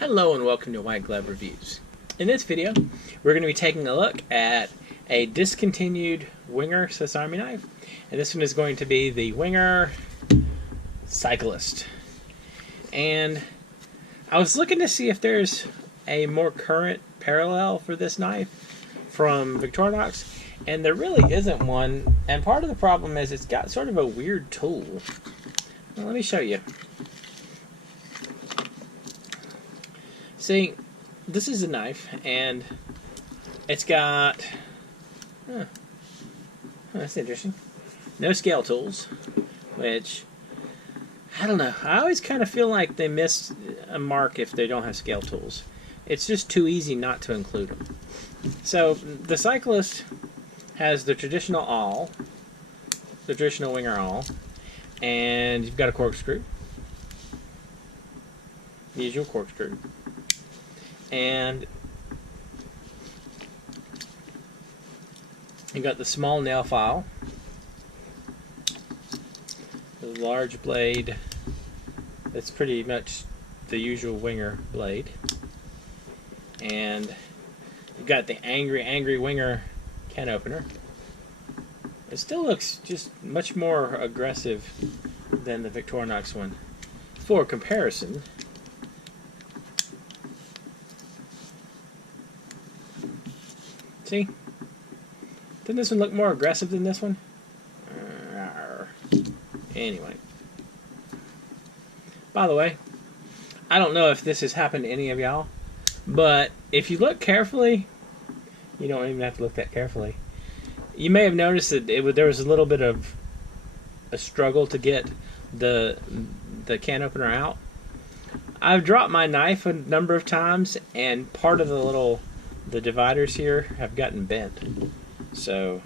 Hello and welcome to White Glove Reviews. In this video, we're going to be taking a look at a discontinued Wenger Swiss Army knife. And this one is going to be the Wenger Cyclist. And I was looking to see if there's a more current parallel for this knife from Victorinox, and there really isn't one. And part of the problem is it's got sort of a weird tool. Well, let me show you. See, this is a knife, and it's got, that's interesting, no scale tools, which, I don't know, I always kind of feel like they miss a mark if they don't have scale tools. It's just too easy not to include them. So, the Cyclist has the traditional awl, the traditional Wenger awl, and you've got a corkscrew, the usual corkscrew. And you got the small nail file, the large blade. That's pretty much the usual Wenger blade. And you've got the angry Wenger can opener. It still looks just much more aggressive than the Victorinox one. For comparison, see? Doesn't this one look more aggressive than this one? Anyway. By the way, I don't know if this has happened to any of y'all, but if you look carefully, you don't even have to look that carefully, you may have noticed that there was a little bit of a struggle to get the can opener out. I've dropped my knife a number of times, and part of the dividers here have gotten bent. So,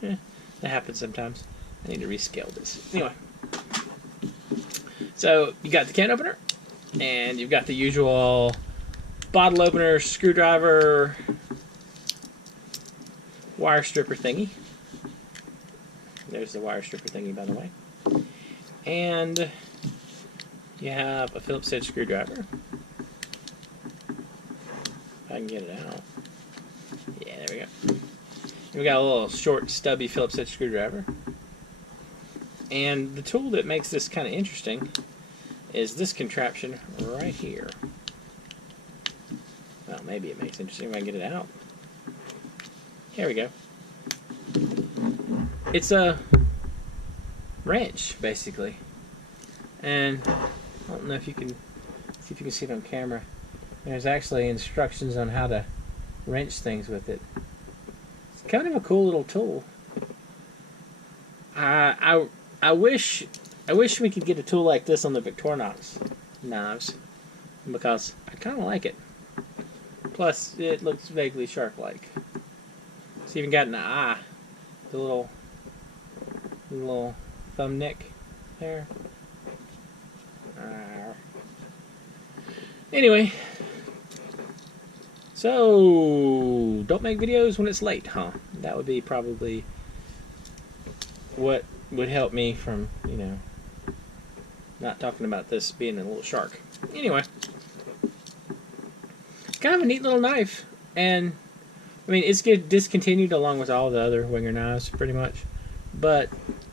that happens sometimes. I need to rescale this. Anyway. So, you got the can opener, and you've got the usual bottle opener, screwdriver, wire stripper thingy. There's the wire stripper thingy, by the way. And you have a Phillips head screwdriver. If I can get it out. Yeah, there we go. We got a little short, stubby Phillips head screwdriver. And the tool that makes this kind of interesting is this contraption right here. Well, maybe it makes it interesting if I can get it out. Here we go. It's a wrench, basically. And I don't know if you can see it on camera. There's actually instructions on how to wrench things with it. It's kind of a cool little tool. I wish we could get a tool like this on the Victorinox knives, because I kind of like it. Plus, it looks vaguely shark-like. It's even got an eye, the little thumb nick there. Anyway, so don't make videos when it's late, huh? That would be probably what would help me from, not talking about this being a little shark. Anyway, it's kind of a neat little knife, and I mean, it's discontinued along with all the other Wenger knives, pretty much. But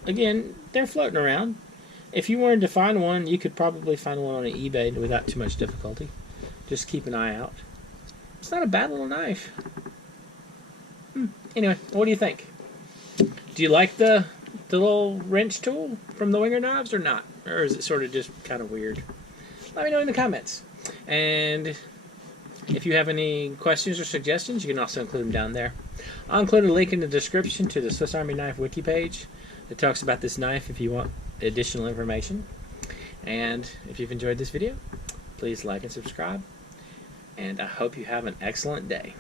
again, they're floating around. If you wanted to find one, you could probably find one on eBay without too much difficulty. Just keep an eye out. It's not a bad little knife. Anyway, what do you think? Do you like the little wrench tool from the Wenger knives or not? Or is it sort of just kind of weird? Let me know in the comments. And if you have any questions or suggestions, you can also include them down there. I'll include a link in the description to the Swiss Army knife wiki page that talks about this knife if you want additional information. And if you've enjoyed this video, please like and subscribe. And I hope you have an excellent day.